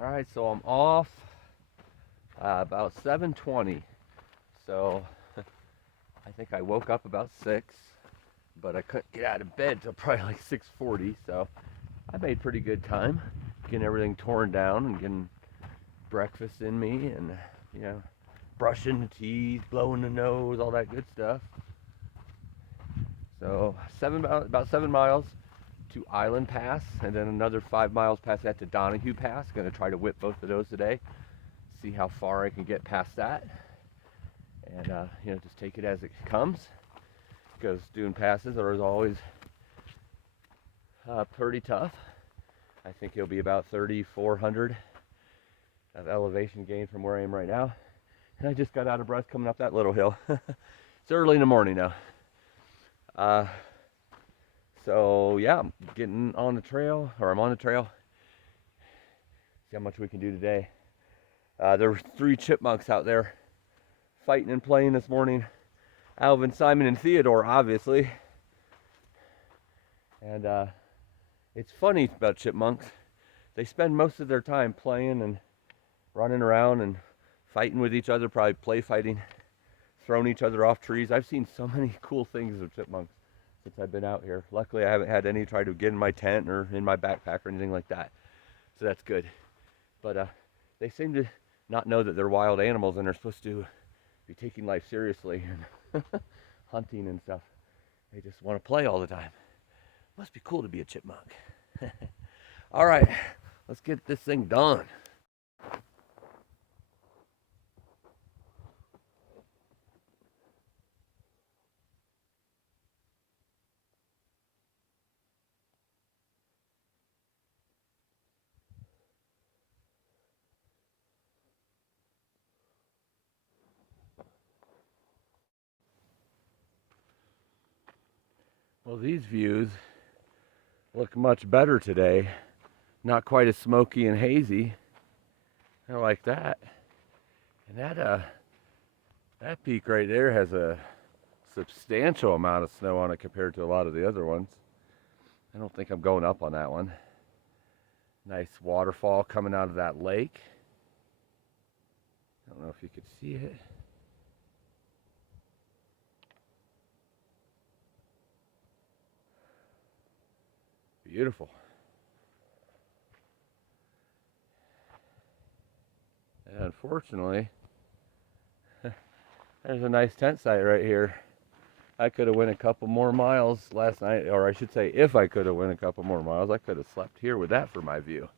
All right, so I'm off about 7:20. So I think I woke up about 6, but I couldn't get out of bed till probably like 6:40. So I made pretty good time getting everything torn down and getting breakfast in me, and you know, brushing the teeth, blowing the nose, all that good stuff. So about 7 miles to Island Pass, and then another 5 miles past that to Donahue Pass. Going to try to whip both of those today. See how far I can get past that, and just take it as it comes. Because doing passes are always pretty tough. I think it'll be about 3,400 of elevation gain from where I am right now, and I just got out of breath coming up that little hill. It's early in the morning now. So yeah, I'm getting on the trail, or I'm on the trail. See how much we can do today. There were 3 chipmunks out there fighting and playing this morning. Alvin, Simon, and Theodore, obviously. And it's funny about chipmunks. They spend most of their time playing and running around and fighting with each other, probably play fighting, throwing each other off trees. I've seen so many cool things with chipmunks since I've been out here. Luckily, I haven't had any try to get in my tent or in my backpack or anything like that. So that's good. But they seem to not know that they're wild animals and they're supposed to be taking life seriously and hunting and stuff. They just want to play all the time. Must be cool to be a chipmunk. All right, let's get this thing done. Well, these views look much better today. Not quite as smoky and hazy. I like that. And that peak right there has a substantial amount of snow on it compared to a lot of the other ones. I don't think I'm going up on that one. Nice waterfall coming out of that lake. I don't know if you could see it. Beautiful. And unfortunately, there's a nice tent site right here. I could have went a couple more miles last night, or I should say, if I could have went a couple more miles, I could have slept here with that for my view.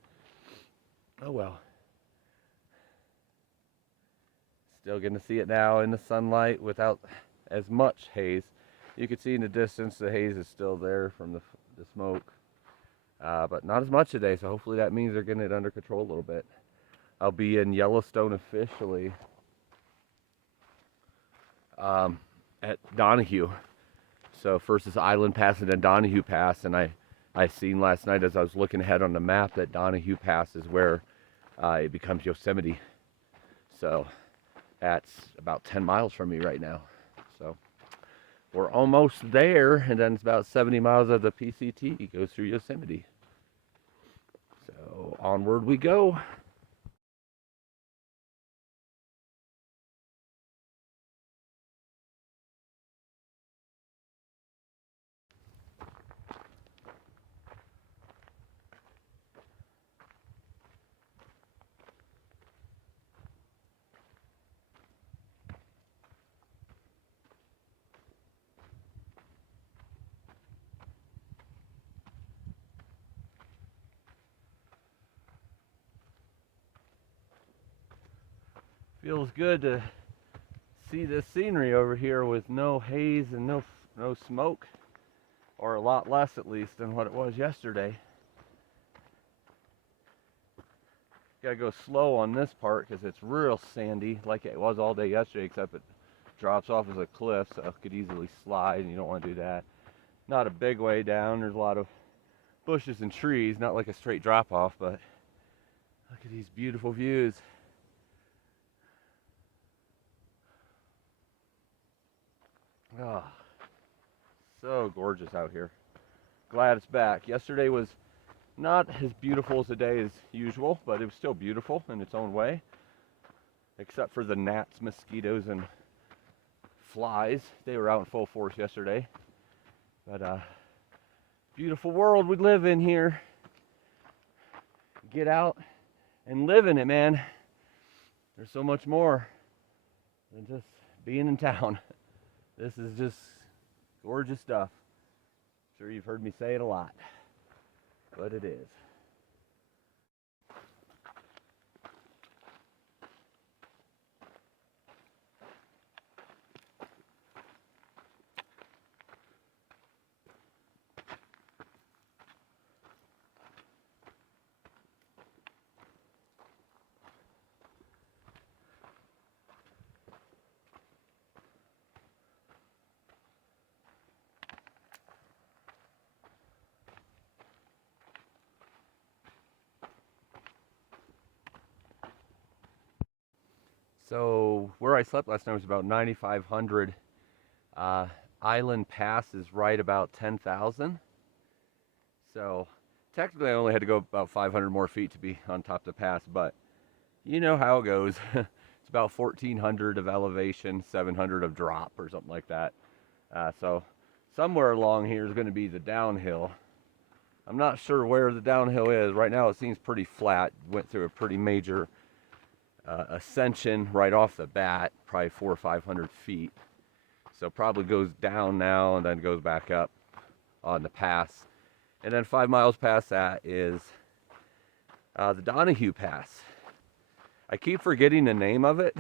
Oh well. Still getting to see it now in the sunlight without as much haze. You can see in the distance the haze is still there from the smoke, but not as much today. So hopefully that means they're getting it under control a little bit. I'll be in Yellowstone officially at Donahue. So first is Island Pass and then Donahue Pass, and I seen last night as I was looking ahead on the map that Donahue Pass is where it becomes Yosemite. So that's about 10 miles from me right now. So we're almost there, and then it's about 70 miles of the PCT goes through Yosemite. So onward we go. Feels good to see this scenery over here with no haze and no smoke, or a lot less at least than what it was yesterday. Gotta go slow on this part because it's real sandy like it was all day yesterday, except it drops off as a cliff, so it could easily slide and you don't want to do that. Not a big way down, there's a lot of bushes and trees, not like a straight drop off, but look at these beautiful views. Oh, so gorgeous out here. Glad it's back. Yesterday was Not as beautiful as a day as usual, but it was still beautiful in its own way. Except for the gnats, mosquitoes, and flies. They were out in full force yesterday. But beautiful world we live in here. Get out and live in it, man. There's so much more than just being in town. This is just gorgeous stuff. I'm sure you've heard me say it a lot, but it is. So where I slept last night was about 9,500. Island Pass is right about 10,000. So technically I only had to go about 500 more feet to be on top of the pass, but you know how it goes. It's about 1,400 of elevation, 700 of drop or something like that. So somewhere along here is going to be the downhill. I'm not sure where the downhill is. Right now it seems pretty flat. Went through a pretty major ascension right off the bat, probably 400 or 500 feet. So probably goes down now and then goes back up on the pass. And then 5 miles past that is the Donahue Pass. I keep forgetting the name of it.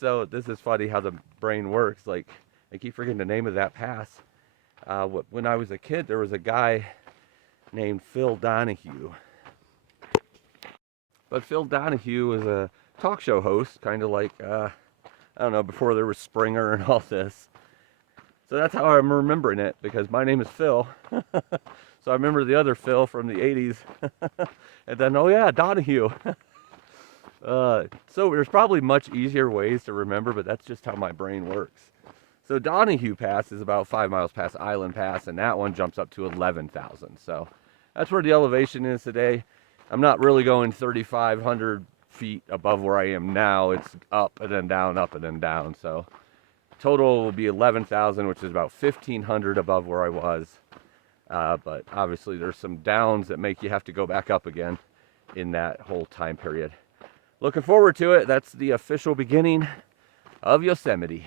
So this is funny how the brain works. Like, I keep forgetting the name of that pass. When I was a kid, there was a guy named Phil Donahue. But Phil Donahue was a talk show host, kind of like, I don't know, before there was Springer and all this. So that's how I'm remembering it, because my name is Phil. So I remember the other Phil from the 80s. And then, oh yeah, Donahue. So there's probably much easier ways to remember, but that's just how my brain works. So Donahue Pass is about 5 miles past Island Pass, and that one jumps up to 11,000. So that's where the elevation is today. I'm not really going 3,500 feet above where I am now. It's up and then down, up and then down. So total will be 11,000, which is about 1,500 above where I was. But obviously there's some downs that make you have to go back up again in that whole time period. Looking forward to it. That's the official beginning of Yosemite,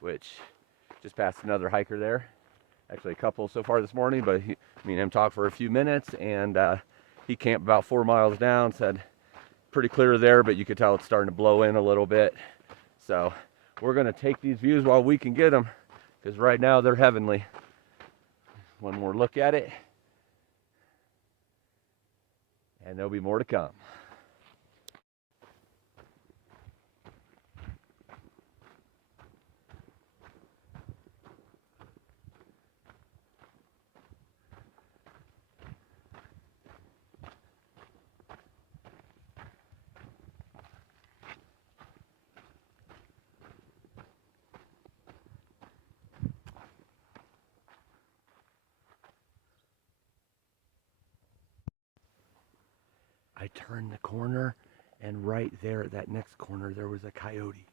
which just passed another hiker there. Actually a couple so far this morning, but me and him talked for a few minutes, and he camped about 4 miles down. Said pretty clear there, but you could tell it's starting to blow in a little bit. So we're going to take these views while we can get them, because right now they're heavenly. One more look at it, and there'll be more to come. I turned the corner, and right there at that next corner there was a coyote.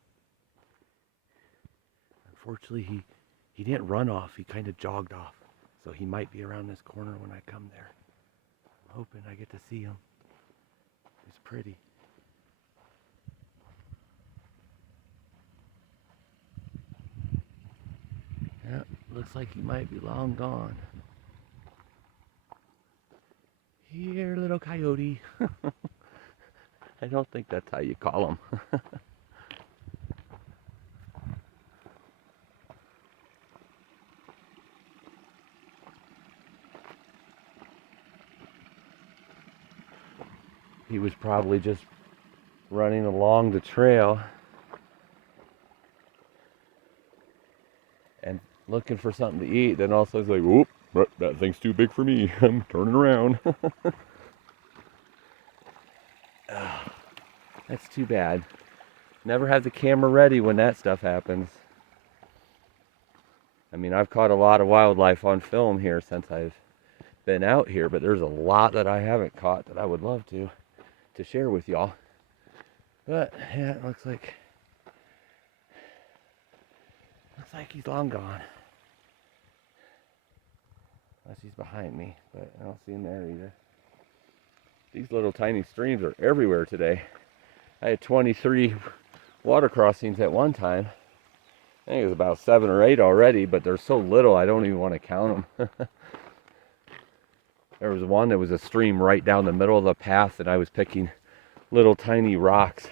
Unfortunately, he didn't run off. He kind of jogged off. So he might be around this corner when I come there. I'm hoping I get to see him. It's pretty. Yeah, looks like he might be long gone. Here, little coyote. I don't think that's how you call him. He was probably just running along the trail and looking for something to eat. Then also he's like, whoop, that thing's too big for me. I'm turning around. That's too bad. Never have the camera ready when that stuff happens. I mean, I've caught a lot of wildlife on film here since I've been out here, but there's a lot that I haven't caught that I would love to share with y'all. But yeah, it looks like he's long gone. Unless he's behind me, but I don't see him there either. These little tiny streams are everywhere today. I had 23 water crossings at one time. I think it was about 7 or 8 already, but they're so little I don't even want to count them. There was one that was a stream right down the middle of the path, and I was picking little tiny rocks,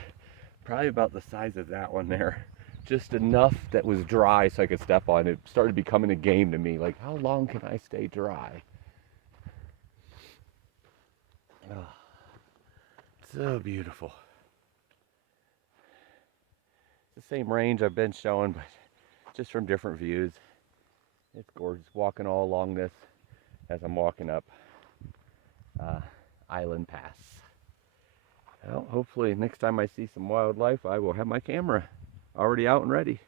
probably about the size of that one there. Just enough that was dry so I could step on it. It started becoming a game to me, like how long can I stay dry? Oh, so beautiful. It's the same range I've been showing, but just from different views. It's gorgeous walking all along this as I'm walking up Island Pass. Well, hopefully next time I see some wildlife, I will have my camera already out and ready.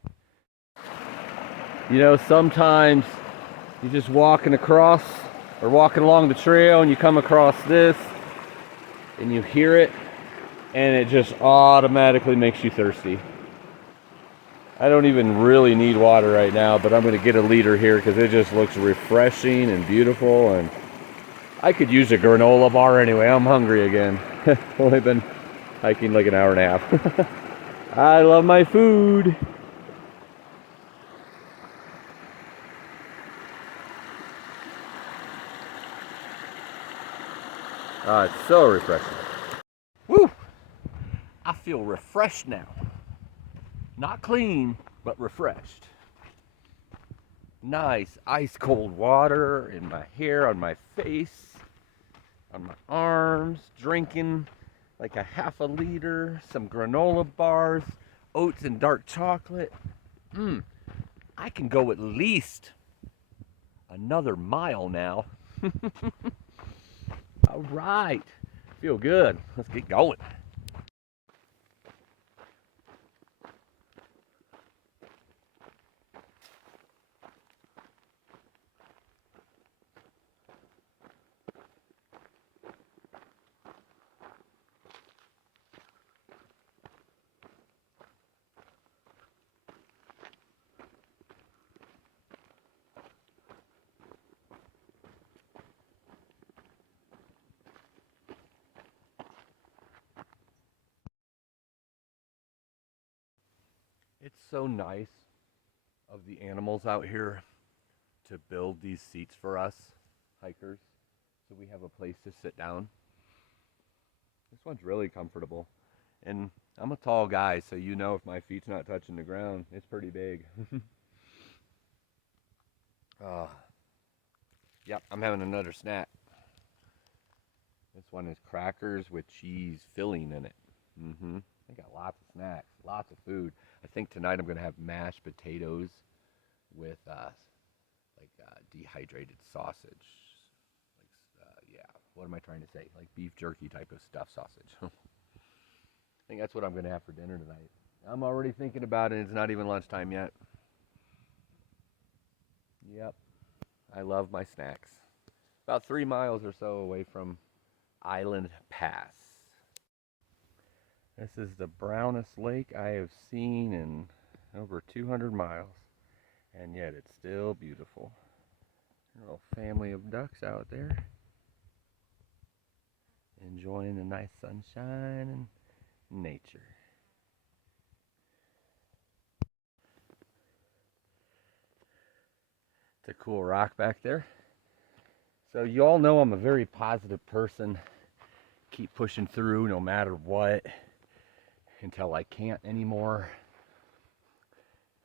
You know, sometimes you're just walking across or walking along the trail and you come across this and you hear it and it just automatically makes you thirsty. I don't even really need water right now, but I'm going to get a liter here because it just looks refreshing and beautiful, and I could use a granola bar anyway. I'm hungry again. Only been hiking like an hour and a half. I love my food. It's so refreshing. Woo! I feel refreshed now. Not clean, but refreshed. Nice ice cold water in my hair, on my face, on my arms, drinking like a half a liter, some granola bars, oats and dark chocolate. I can go at least another mile now. All right, feel good. Let's get going. It's so nice of the animals out here to build these seats for us hikers so we have a place to sit down. This one's really comfortable. And I'm a tall guy, so you know if my feet's not touching the ground, it's pretty big. Yep, I'm having another snack. This one is crackers with cheese filling in it. I got lots of snacks, lots of food. I think tonight I'm going to have mashed potatoes with dehydrated sausage. What am I trying to say? Like beef jerky type of stuffed sausage. I think that's what I'm going to have for dinner tonight. I'm already thinking about it. It's not even lunchtime yet. Yep, I love my snacks. About 3 miles or so away from Island Pass. This is the brownest lake I have seen in over 200 miles, and yet it's still beautiful. A little family of ducks out there, enjoying the nice sunshine and nature. It's a cool rock back there. So you all know I'm a very positive person. Keep pushing through no matter what, until I can't anymore.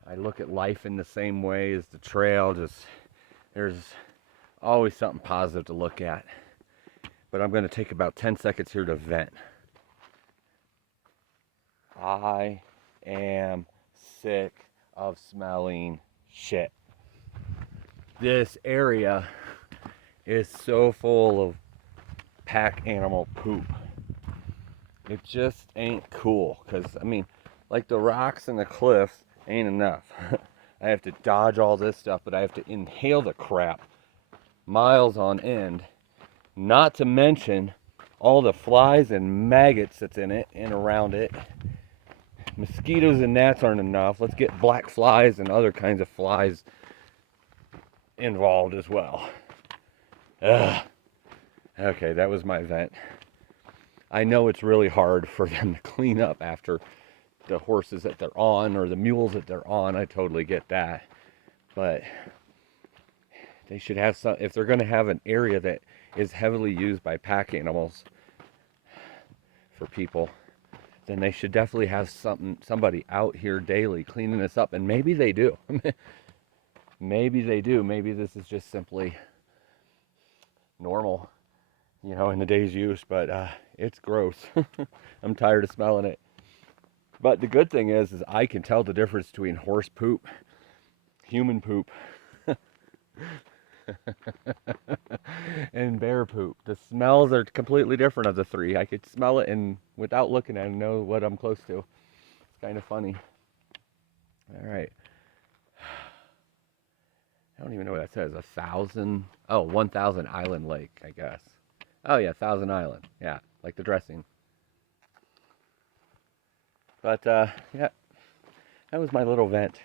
I look at life in the same way as the trail. There's always something positive to look at. But I'm going to take about 10 seconds here to vent. I am sick of smelling shit. This area is so full of pack animal poop. It just ain't cool, because I mean, like the rocks and the cliffs ain't enough. I have to dodge all this stuff, but I have to inhale the crap miles on end. Not to mention all the flies and maggots that's in it and around it. Mosquitoes and gnats aren't enough. Let's get black flies and other kinds of flies involved as well. Ugh. Okay, that was my vent. I know it's really hard for them to clean up after the horses that they're on or the mules that they're on. I totally get that. But they should have some, if they're going to have an area that is heavily used by pack animals for people, then they should definitely have somebody out here daily cleaning this up. And maybe they do. Maybe they do. Maybe this is just simply normal, you know, in the day's use, but it's gross. I'm tired of smelling it. But the good thing is I can tell the difference between horse poop, human poop, and bear poop. The smells are completely different of the three. I could smell it and without looking at it know what I'm close to. It's kind of funny. All right. I don't even know what that says. 1,000. Oh, 1,000 Island Lake, I guess. Oh yeah, 1,000 Island. Yeah, like the dressing. But yeah, that was my little vent.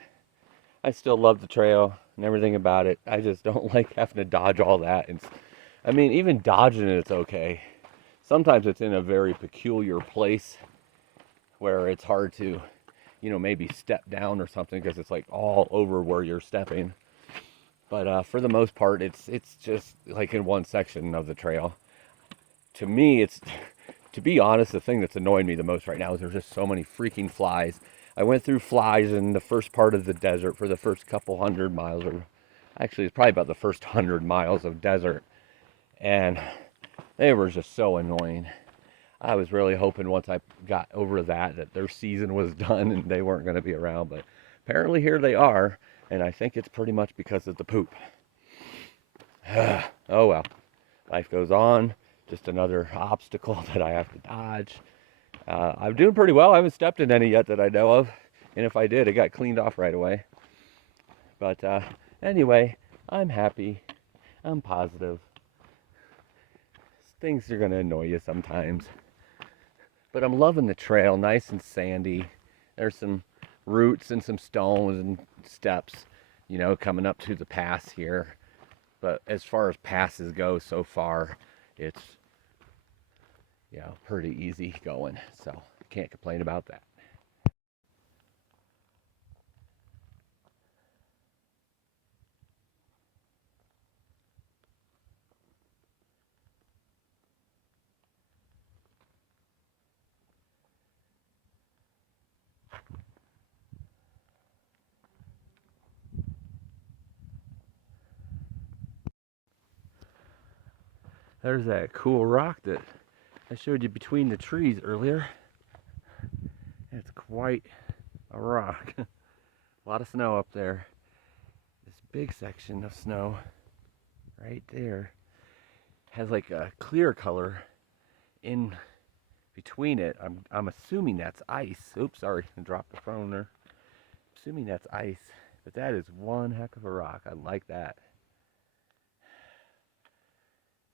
I still love the trail and everything about it. I just don't like having to dodge all that. And I mean, even dodging it, it's okay. Sometimes it's in a very peculiar place where it's hard to, you know, maybe step down or something because it's like all over where you're stepping. But for the most part, it's just like in one section of the trail. To me, it's, to be honest, the thing that's annoying me the most right now is there's just so many freaking flies. I went through flies in the first part of the desert for the first couple 100 miles, or actually it's probably about the first 100 miles of desert. And they were just so annoying. I was really hoping once I got over that their season was done and they weren't going to be around. But apparently here they are. And I think it's pretty much because of the poop. Oh well. Life goes on. Just another obstacle that I have to dodge. I'm doing pretty well. I haven't stepped in any yet that I know of. And if I did, it got cleaned off right away. But anyway, I'm happy. I'm positive. Things are going to annoy you sometimes. But I'm loving the trail. Nice and sandy. There's some roots and some stones and steps, you know, coming up to the pass here. But as far as passes go so far, it's, you know, pretty easy going. So can't complain about that. There's that cool rock that I showed you between the trees earlier. It's quite a rock. A lot of snow up there. This big section of snow right there has like a clear color in between it. I'm assuming that's ice. Oops, sorry, I dropped the phone there. Assuming that's ice, but that is one heck of a rock. I like that.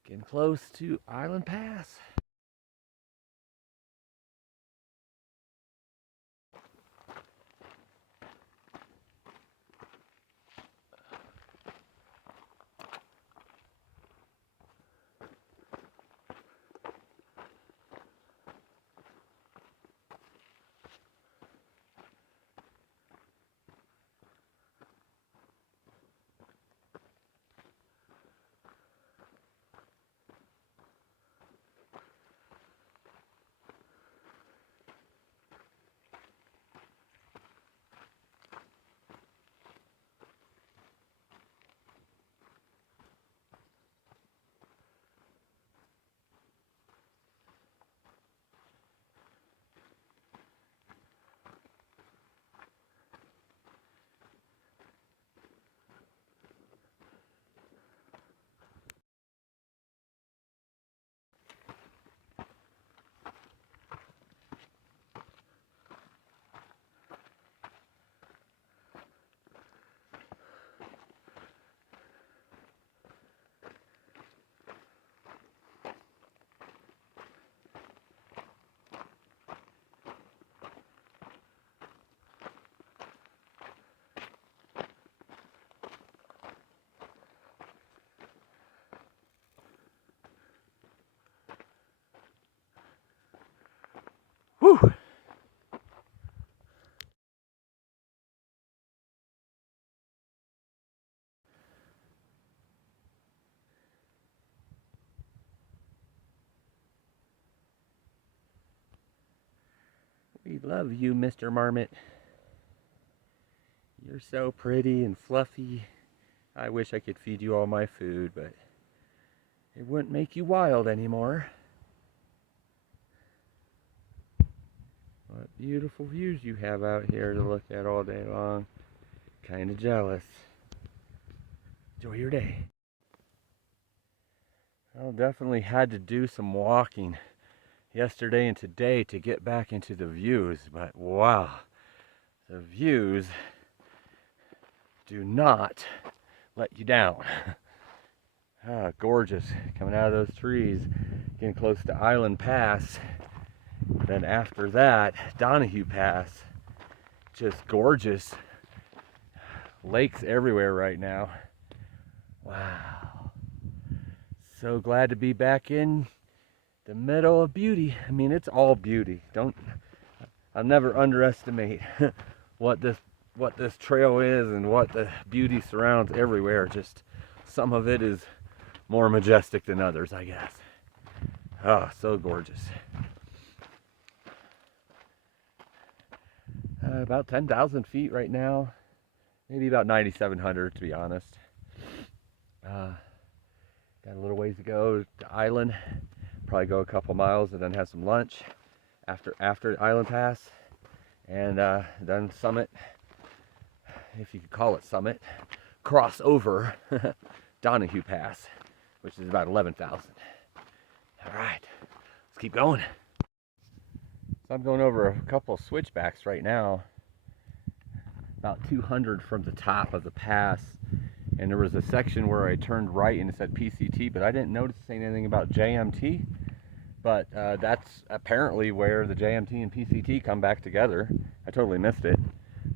Getting close to Island Pass. Whew. We love you, Mr. Marmot. You're so pretty and fluffy. I wish I could feed you all my food, but it wouldn't make you wild anymore. What beautiful views you have out here to look at all day long. Kinda jealous. Enjoy your day. I definitely had to do some walking yesterday and today to get back into the views, but wow, the views do not let you down. Gorgeous, coming out of those trees, getting close to Island Pass. Then after that, Donahue Pass. Just gorgeous. Lakes everywhere right now. Wow. So glad to be back in the middle of beauty. I mean, it's all beauty. I'll never underestimate what this trail is and what the beauty surrounds everywhere. Just some of it is more majestic than others, I guess. Oh, so gorgeous. About 10,000 feet right now. Maybe about 9,700 to be honest. Got a little ways to go to Island. Probably go a couple miles and then have some lunch after Island Pass. And then summit, if you could call it summit, cross over Donahue Pass, which is about 11,000. All right, let's keep going. So I'm going over a couple of switchbacks right now, about 200 from the top of the pass. And there was a section where I turned right and it said PCT, but I didn't notice anything about JMT. But that's apparently where the JMT and PCT come back together. I totally missed it.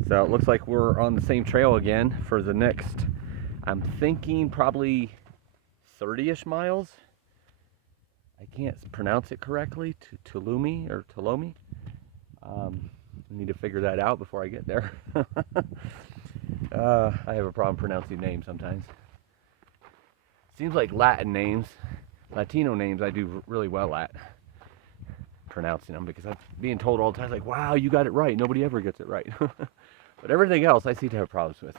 So it looks like we're on the same trail again for the next, I'm thinking probably 30-ish miles. I can't pronounce it correctly, Tulumi or Tulomi. I need to figure that out before I get there. I have a problem pronouncing names sometimes. Seems like Latin names, Latino names I do really well at pronouncing them because I'm being told all the time, like, wow, you got it right. Nobody ever gets it right. But everything else I seem to have problems with.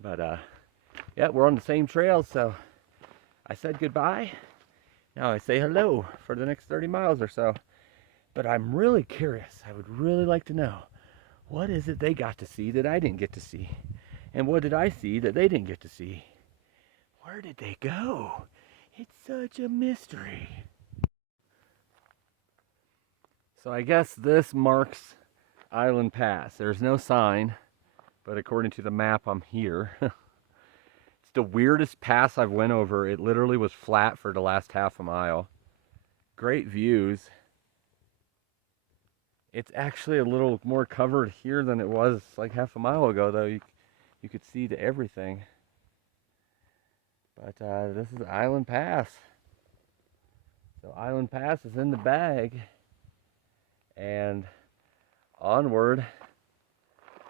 But yeah, we're on the same trail, so I said goodbye. Now I say hello for the next 30 miles or so. But I'm really curious. I would really like to know, what is it they got to see that I didn't get to see? And what did I see that they didn't get to see? Where did they go? It's such a mystery. So I guess this marks Island Pass. There's no sign, but according to the map, I'm here. It's the weirdest pass I've went over. It literally was flat for the last half a mile. Great views. It's actually a little more covered here than it was like half a mile ago, though. You could see to everything. But this is Island Pass. So Island Pass is in the bag. And onward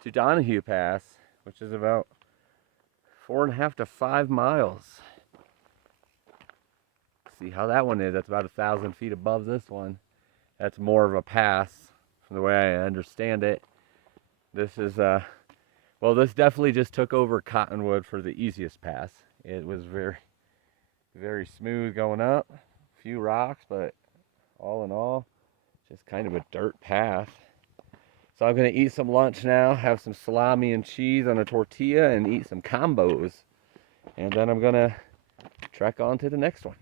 to Donahue Pass, which is about 4.5 to 5 miles. See how that one is. That's about 1,000 feet above this one. That's more of a pass from the way I understand it. This is, well, this definitely just took over Cottonwood for the easiest pass. It was very, very smooth going up. A few rocks, but all in all, just kind of a dirt path. So I'm going to eat some lunch now, have some salami and cheese on a tortilla, and eat some combos. And then I'm going to trek on to the next one.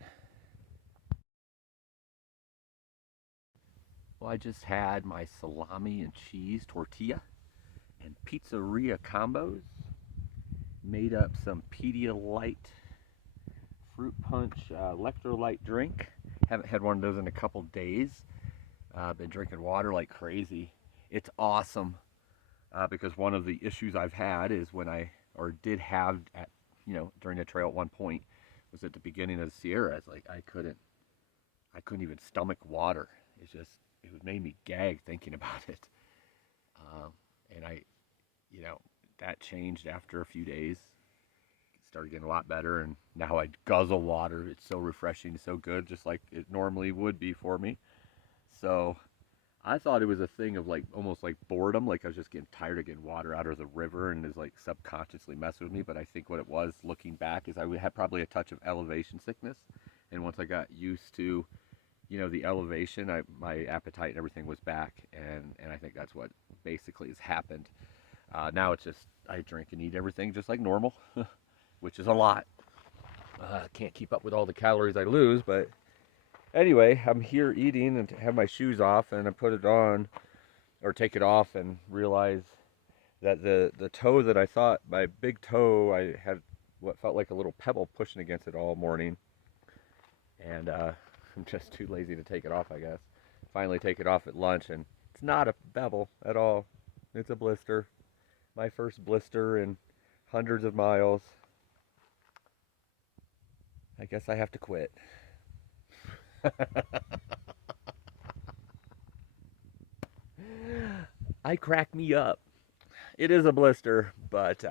Well, I just had my salami and cheese tortilla and pizzeria combos. Made up some Pedialyte fruit punch electrolyte drink. Haven't had one of those in a couple days. Been drinking water like crazy. It's awesome because one of the issues I've had is when did have at, during the trail at one point was at the beginning of the Sierra. It's like I couldn't even stomach water. It's just made me gag thinking about it. And I, you know, that changed after a few days. Started getting a lot better, and now I guzzle water. It's so refreshing, so good, just like it normally would be for me. So I thought it was a thing of like almost like boredom, like I was just getting tired of getting water out of the river and is like subconsciously messing with me. But I think what it was, looking back, is I had probably a touch of elevation sickness, and once I got used to, you know, the elevation, my appetite and everything was back, and I think that's what basically has happened. Now it's just I drink and eat everything just like normal, which is a lot. Can't keep up with all the calories I lose, but anyway, I'm here eating and have my shoes off, and I put it on or take it off and realize that the toe that I thought, my big toe, I had what felt like a little pebble pushing against it all morning, and I'm just too lazy to take it off, I guess. Finally take it off at lunch, and it's not a pebble at all. It's a blister. My first blister in hundreds of miles. I guess I have to quit. I crack me up. It is a blister, but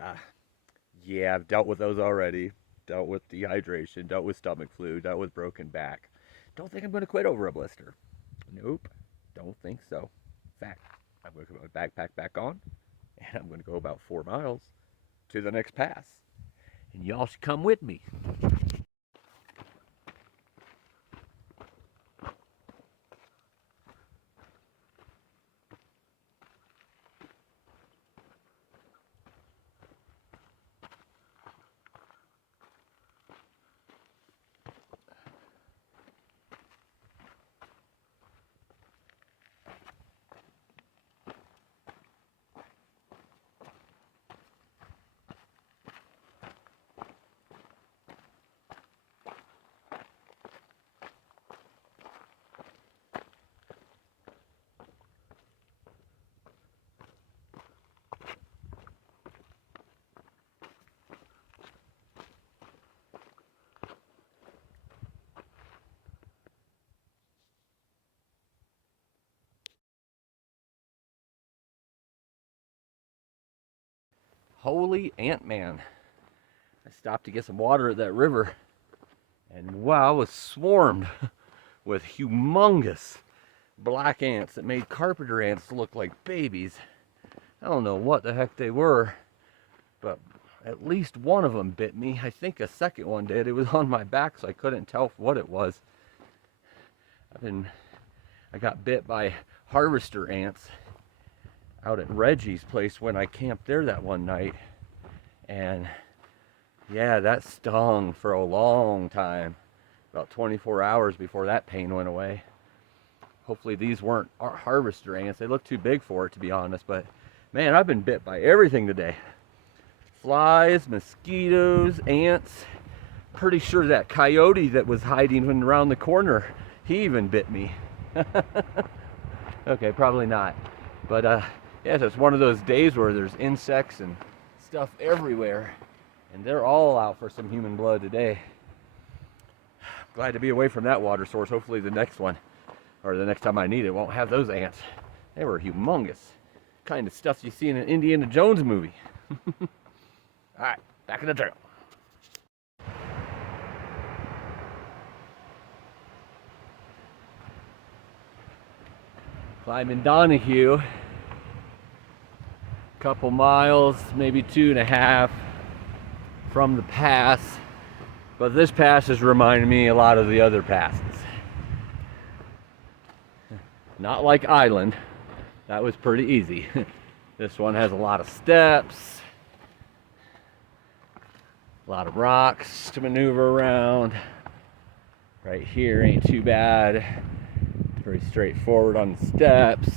yeah, I've dealt with those already. Dealt with dehydration, dealt with stomach flu, dealt with broken back. Don't think I'm going to quit over a blister. Nope, don't think so. In fact, I'm going to put my backpack back on, and I'm going to go about 4 miles to the next pass. And y'all should come with me. Holy Ant-Man. I stopped to get some water at that river, and wow, I was swarmed with humongous black ants that made carpenter ants look like babies. I don't know what the heck they were, but at least one of them bit me. I think a second one did. It was on my back, so I couldn't tell what it was. I got bit by harvester ants out at Reggie's place when I camped there that one night, and yeah, that stung for a long time, about 24 hours before that pain went away. Hopefully these weren't harvester ants. They look too big for it, to be honest, but man, I've been bit by everything today. Flies, mosquitoes, ants. Pretty sure that coyote that was hiding around the corner, he even bit me. Okay, probably not, but yeah, it's one of those days where there's insects and stuff everywhere, and they're all out for some human blood today. Glad to be away from that water source. Hopefully the next one, or the next time I need it, won't have those ants. They were humongous. Kind of stuff you see in an Indiana Jones movie. Alright, back in the trail. Climbing Donahue. Couple miles, maybe 2.5 from the pass, but this pass is reminding me a lot of the other passes. Not like Island, that was pretty easy. This one has a lot of steps, a lot of rocks to maneuver around. Right here ain't too bad, very straightforward on the steps.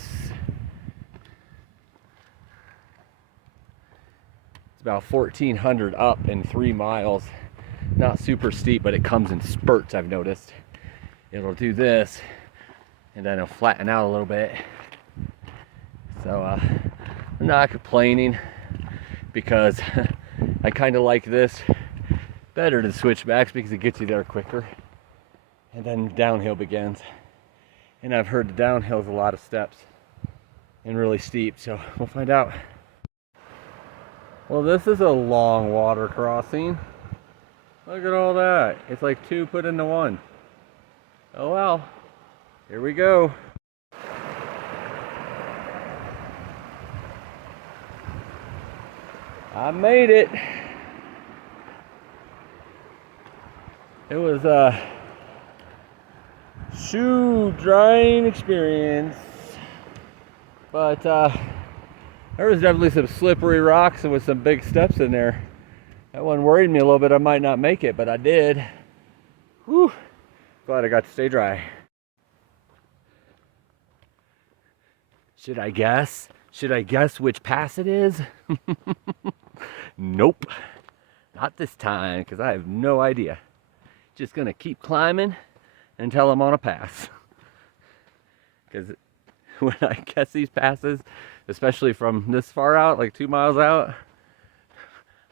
About 1,400 up in 3 miles. Not super steep, but it comes in spurts, I've noticed. It'll do this, and then it'll flatten out a little bit. So I'm not complaining, because I kind of like this better than switchbacks because it gets you there quicker. And then downhill begins. And I've heard the downhill's a lot of steps and really steep, so we'll find out. Well, this is a long water crossing. Look at all that. It's like two put into one. Oh well, here we go. I made it. It was a shoe drying experience, but there was definitely some slippery rocks and with some big steps in there. That one worried me a little bit. I might not make it, but I did. Whew. Glad I got to stay dry. Should I guess? Should I guess which pass it is? Nope. Not this time, because I have no idea. Just gonna keep climbing until I'm on a pass. Because when I guess these passes, especially from this far out, like 2 miles out,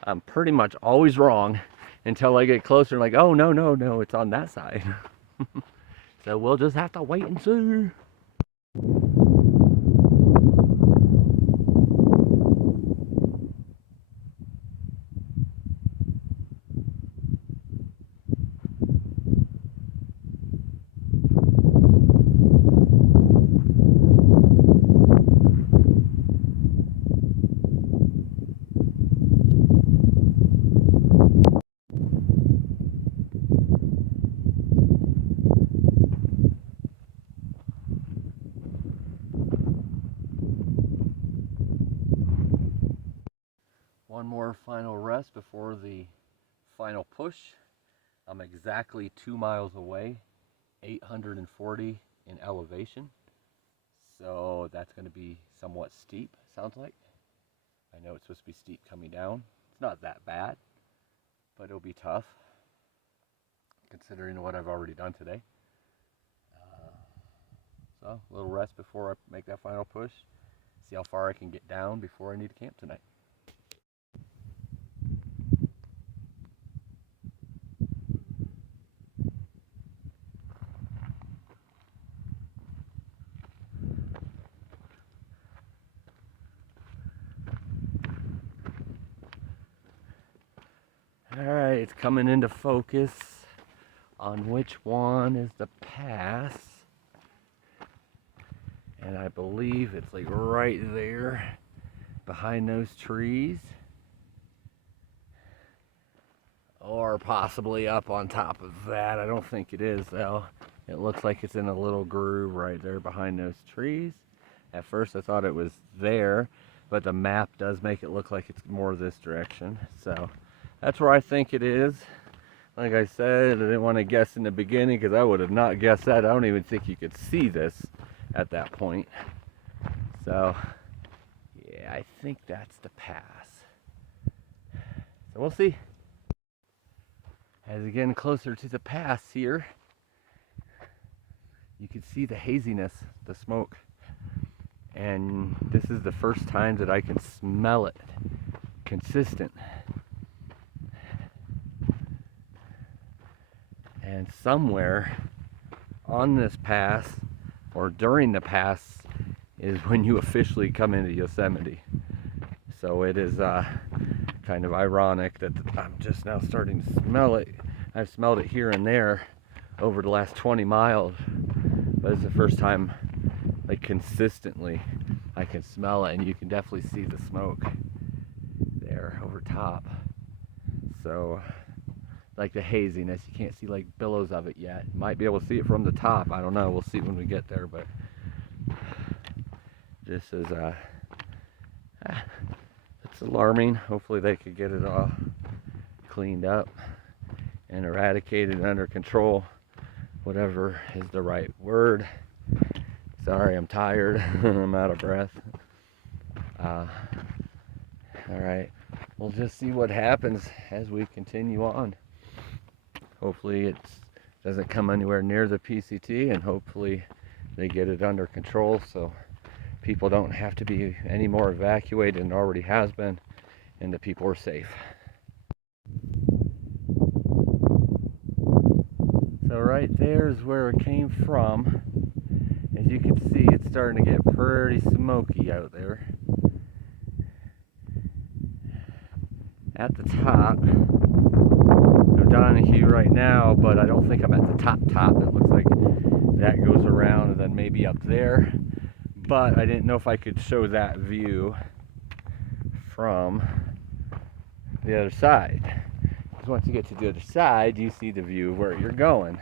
I'm pretty much always wrong until I get closer and like, oh no, it's on that side. So we'll just have to wait and see. One more final rest before the final push. I'm exactly 2 miles away, 840 in elevation. So that's going to be somewhat steep, sounds like. I know it's supposed to be steep coming down. It's not that bad, but it'll be tough considering what I've already done today. So a little rest before I make that final push. See how far I can get down before I need to camp tonight. Alright, it's coming into focus on which one is the pass. And I believe it's like right there behind those trees. Or possibly up on top of that. I don't think it is though. It looks like it's in a little groove right there behind those trees. At first I thought it was there, but the map does make it look like it's more this direction. So that's where I think it is. Like I said, I didn't want to guess in the beginning because I would have not guessed that. I don't even think you could see this at that point. So, yeah, I think that's the pass. So we'll see. As we get closer to the pass here, you can see the haziness, the smoke. And this is the first time that I can smell it consistent. And somewhere on this pass or during the pass is when you officially come into Yosemite. So it is kind of ironic that I'm just now starting to smell it. I've smelled it here and there over the last 20 miles, but it's the first time like consistently I can smell it, and you can definitely see the smoke there over top. So like the haziness, you can't see like billows of it yet. Might be able to see it from the top, I don't know, we'll see when we get there. But this is it's alarming. Hopefully they could get it all cleaned up and eradicated and under control, whatever is the right word. Sorry, I'm tired. I'm out of breath. All right, we'll just see what happens as we continue on. Hopefully it doesn't come anywhere near the PCT, and hopefully they get it under control so people don't have to be any more evacuated than already has been, and the people are safe. So right there is where it came from, As you can see, it's starting to get pretty smoky out there. At the top of Donahue right now, but I don't think I'm at the top. It looks like that goes around and then maybe up there. But I didn't know if I could show that view from the other side. Because once you get to the other side, you see the view of where you're going.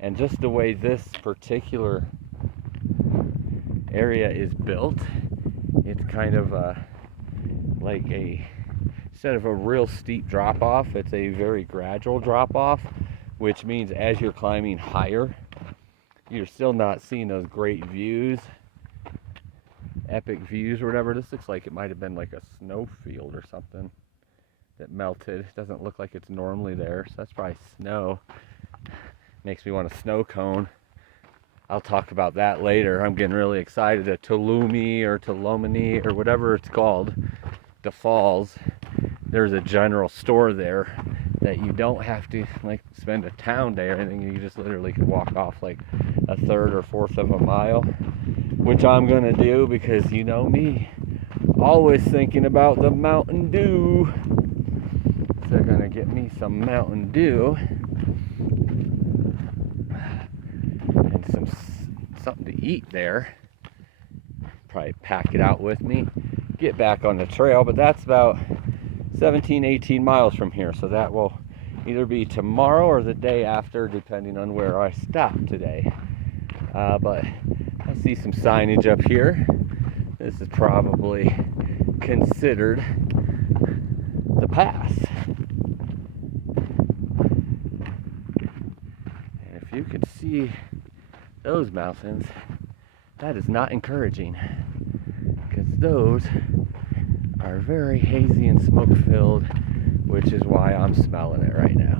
And just the way this particular area is built, it's kind of like instead of a real steep drop off, it's a very gradual drop off, which means as you're climbing higher, you're still not seeing those great views, epic views or whatever. This looks like it might have been like a snow field or something that melted. It doesn't look like it's normally there, so that's probably snow. Makes me want a snow cone. I'll talk about that later. I'm getting really excited at Tulumi or Tulomini or whatever it's called, the falls. There's a general store there that you don't have to like spend a town day or anything. You just literally can walk off like a third or fourth of a mile, which I'm gonna do because you know me, always thinking about the Mountain Dew. So they're gonna get me some Mountain Dew and something to eat there. Probably pack it out with me, get back on the trail, but that's about 17-18 miles from here, so that will either be tomorrow or the day after, depending on where I stop today. But I see some signage up here. This is probably considered the pass. And if you could see those mountains, that is not encouraging, because those are very hazy and smoke filled, which is why I'm smelling it right now.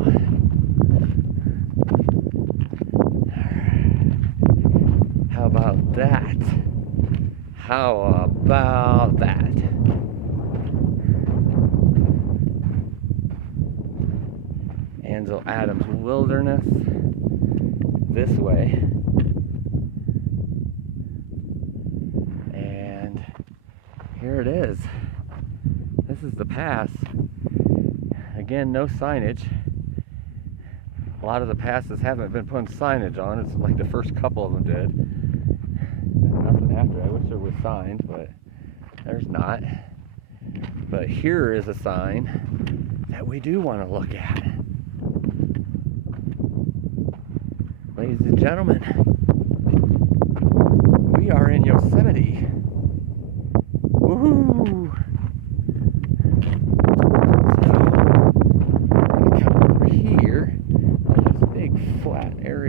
How about that? How about that? Ansel Adams Wilderness this way. And here it is. This is the pass. Again, no signage. A lot of the passes haven't been putting signage on. It's like the first couple of them did. Nothing after. I wish there was signs, but there's not. But here is a sign that we do want to look at. Ladies and gentlemen, we are in Yosemite. Woohoo!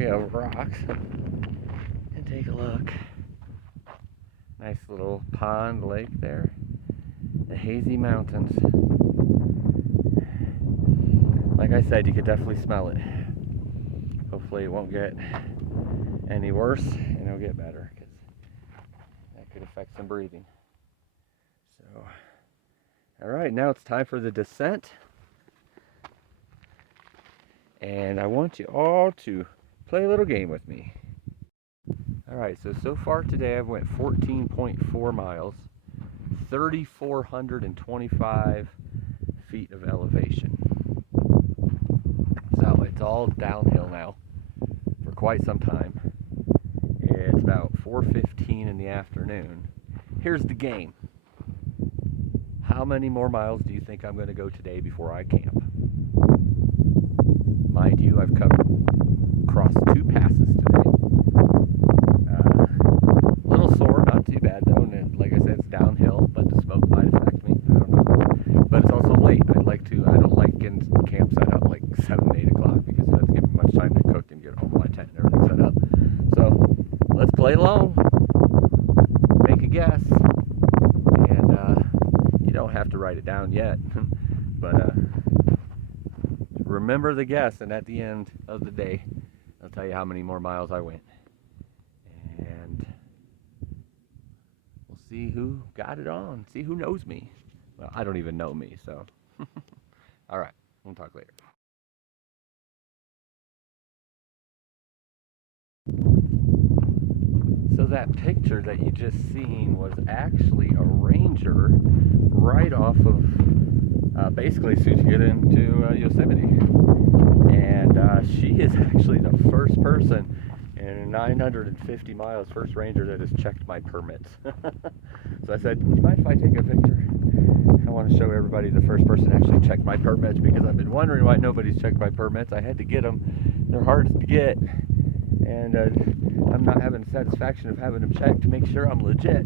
Of rocks and take a look. Nice little pond lake there. The hazy mountains. Like I said, you could definitely smell it. Hopefully it won't get any worse and it'll get better, because that could affect some breathing. So, all right, now it's time for the descent. And I want you all to play a little game with me. Alright, so far today I've went 14.4 miles, 3,425 feet of elevation. So it's all downhill now for quite some time. It's about 4:15 in the afternoon. Here's the game. How many more miles do you think I'm going to go today before I camp? Mind you, I've crossed 2 passes today. A little sore, not too bad though. And like I said, it's downhill, but the smoke might affect me. I don't know. But it's also late. I don't like getting camp set up like 7, 8 o'clock, because it doesn't give me much time to cook and get all my tent and everything set up. So let's play along. Make a guess. And you don't have to write it down yet. But remember the guess, and at the end of the day, I'll tell you how many more miles I went. And we'll see who got it on. See who knows me. Well, I don't even know me, so. All right, we'll talk later. So that picture that you just seen was actually a ranger right off of basically as soon as you get into Yosemite. And she is actually the first person in 950 miles, first ranger that has checked my permits. So I said, do you mind if I take a picture? I want to show everybody the first person actually checked my permits, because I've been wondering why nobody's checked my permits. I had to get them. They're hard to get, and I'm not having the satisfaction of having them checked to make sure I'm legit.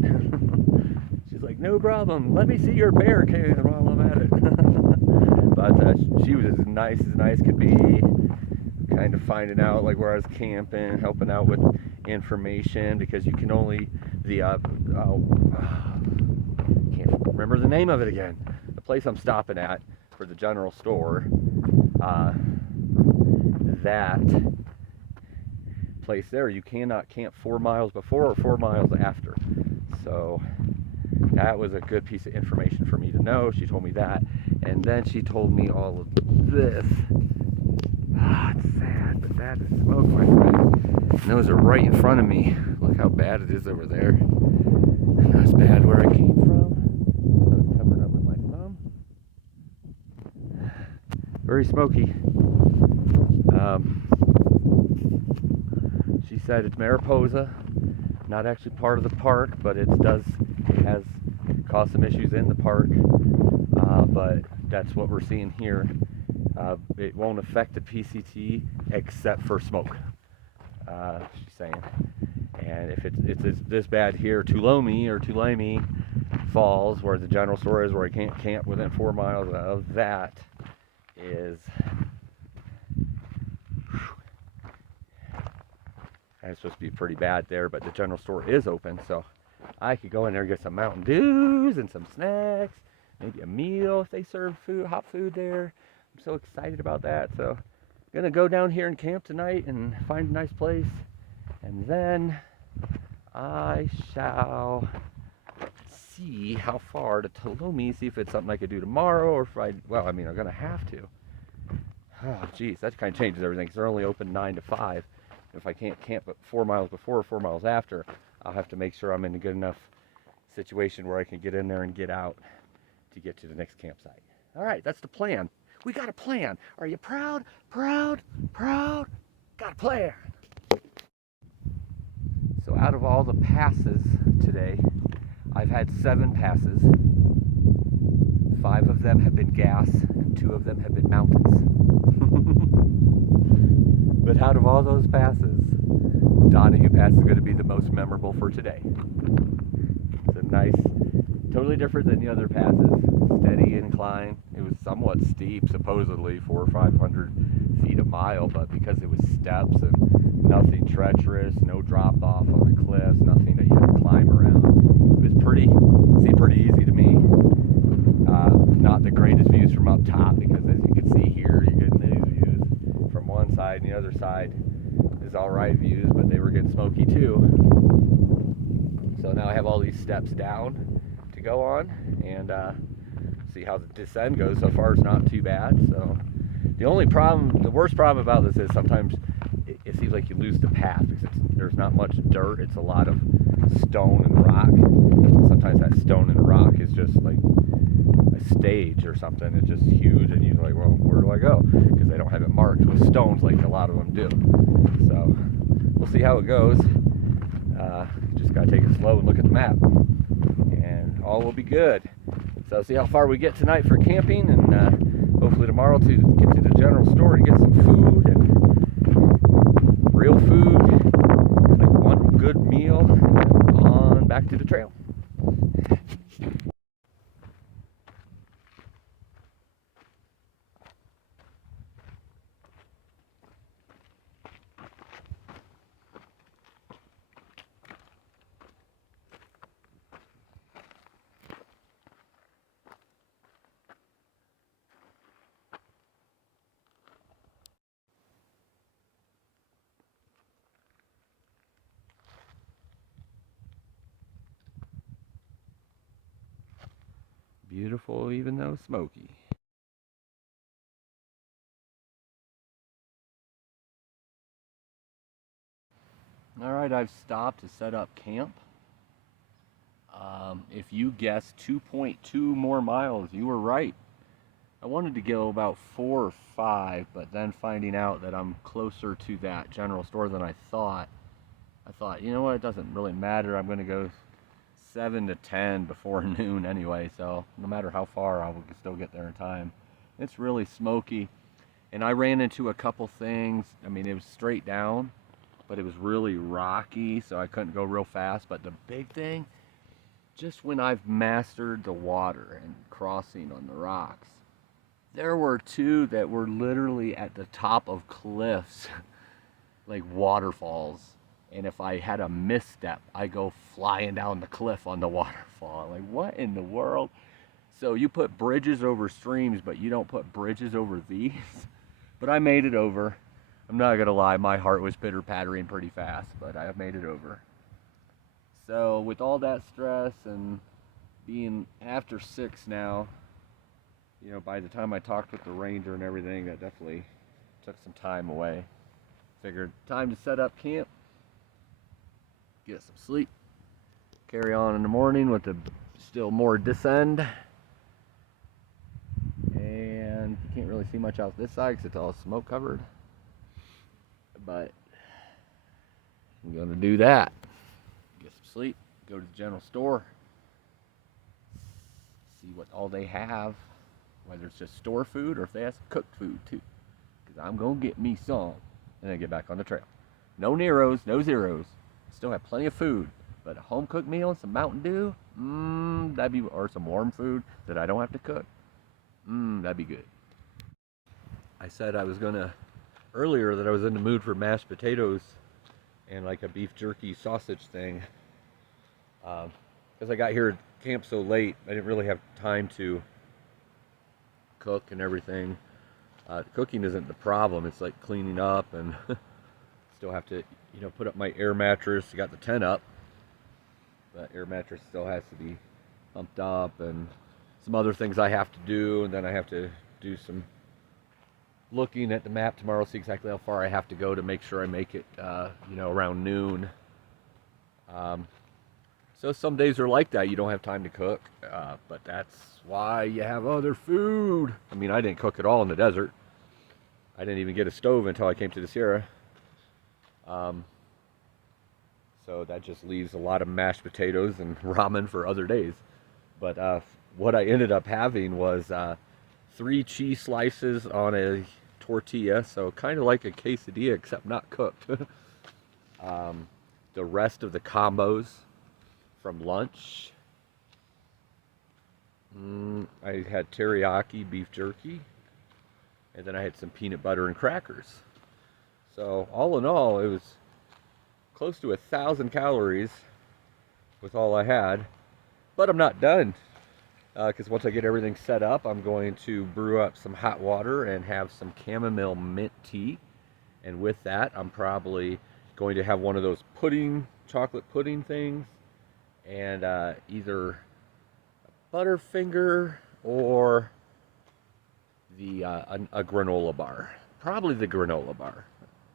She's like, no problem, let me see your bear can while I'm at it. But she was as nice could be, kind of finding out like where I was camping, helping out with information, because you can only, can't remember the name of it again, the place I'm stopping at for the general store, that place there, you cannot camp 4 miles before or 4 miles after. So that was a good piece of information for me to know. She told me that, and then she told me all of this. It's sad, but that is smoke, my friend. And those are right in front of me. Look how bad it is over there. Not as bad where I came from. I was covered up with my thumb. Very smoky. She said it's Mariposa, not actually part of the park, but it has caused some issues in the park. But that's what we're seeing here. It won't affect the PCT except for smoke, she's saying. And if it's this bad here, Tulami Falls, where the general store is, where I can't camp within 4 miles of that, is it's supposed to be pretty bad there. But the general store is open, so I could go in there and get some Mountain Dews and some snacks, maybe a meal if they serve food, hot food there. I'm so excited about that. So I'm gonna go down here and camp tonight and find a nice place, and then I shall see how far to Tulami, see if it's something I could do tomorrow, or if I'm gonna have to. Oh geez, that kind of changes everything, because they're only open 9 to 5. If I can't camp but 4 miles before or 4 miles after, I'll have to make sure I'm in a good enough situation where I can get in there and get out to get to the next campsite. All right, that's the plan. We got a plan. Are you proud? Proud? Proud? Got a plan. So out of all the passes today, I've had 7 passes. 5 of them have been gas, and 2 of them have been mountains. But out of all those passes, Donahue Pass is going to be the most memorable for today. It's a nice, totally different than the other passes. Steady incline. It was somewhat steep, supposedly 400 or 500 feet a mile, but because it was steps and nothing treacherous, no drop off on the cliffs, nothing that you had to climb around, it was seemed pretty easy to me. Not the greatest views from up top, because as you can see here, you're getting these views from one side, and the other side is alright views, but they were getting smoky too. So now I have all these steps down to go on, and see how the descent goes. So far it's not too bad. So the worst problem about this is sometimes it seems like you lose the path, because there's not much dirt. It's a lot of stone and rock. Sometimes that stone and rock is just like a stage or something. It's just huge, and you're like, well, where do I go? Because they don't have it marked with stones like a lot of them do. So we'll see how it goes. Just gotta take it slow and look at the map, and all will be good. So see how far we get tonight for camping, and hopefully tomorrow to get to the general store and get some food, and real food, like one good meal, and then on back to the trail. Beautiful, even though smoky. All right. might I've stopped to set up camp. If you guessed 2.2 more miles, you were right. I wanted to go about 4 or 5, but then finding out that I'm closer to that general store than I thought, you know what, it doesn't really matter. I'm going to go 7 to 10 before noon anyway, so no matter how far, I will still get there in time. It's really smoky, and I ran into a couple things. I mean, it was straight down, but it was really rocky, so I couldn't go real fast. But the big thing, just when I've mastered the water and crossing on the rocks, there were 2 that were literally at the top of cliffs, like waterfalls. And if I had a misstep, I go flying down the cliff on the waterfall. Like, what in the world? So you put bridges over streams, but you don't put bridges over these. But I made it over. I'm not gonna lie, my heart was pitter-pattering pretty fast, but I made it over. So with all that stress and being after 6 now, you know, by the time I talked with the ranger and everything, that definitely took some time away. Figured time to set up camp, get some sleep, carry on in the morning with the still more descend. And you can't really see much out this side because it's all smoke covered. But I'm gonna do that. Get some sleep, go to the general store, see what all they have, whether it's just store food or if they have some cooked food too. Because I'm gonna get me some and then get back on the trail. No Neros, no zeros. Still have plenty of food, but a home cooked meal and some Mountain Dew, that'd be, or some warm food that I don't have to cook, that'd be good. I said I was gonna earlier that I was in the mood for mashed potatoes and like a beef jerky sausage thing. Because I got here at camp so late, I didn't really have time to cook and everything. Cooking isn't the problem, it's like cleaning up and still have to, you know, put up my air mattress. I got the tent up, but air mattress still has to be pumped up, and some other things I have to do, and then I have to do some looking at the map tomorrow, see exactly how far I have to go to make sure I make it, you know, around noon. So some days are like that. You don't have time to cook, but that's why you have other food. I mean, I didn't cook at all in the desert. I didn't even get a stove until I came to the Sierra. So that just leaves a lot of mashed potatoes and ramen for other days. But what I ended up having was 3 cheese slices on a tortilla, so kind of like a quesadilla except not cooked. The rest of the combos from lunch, I had teriyaki beef jerky, and then I had some peanut butter and crackers. So all in all, it was close to 1,000 calories with all I had. But I'm not done, because once I get everything set up, I'm going to brew up some hot water and have some chamomile mint tea. And with that, I'm probably going to have one of those chocolate pudding things, and either a Butterfinger or a granola bar. Probably the granola bar,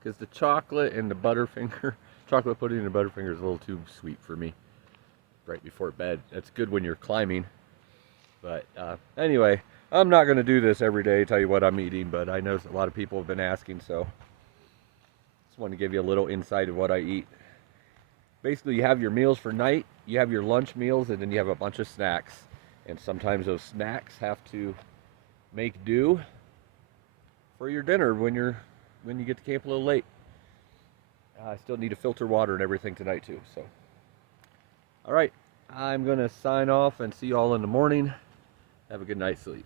because the chocolate and the Butterfinger, chocolate pudding and the Butterfinger is a little too sweet for me right before bed. That's good when you're climbing. But anyway, I'm not going to do this every day, tell you what I'm eating, but I know a lot of people have been asking, so just want to give you a little insight of what I eat. Basically, you have your meals for night, you have your lunch meals, and then you have a bunch of snacks. And sometimes those snacks have to make do for your dinner when you get to camp a little late. I still need to filter water and everything tonight too. So, all right, I'm gonna sign off and see you all in the morning. Have a good night's sleep.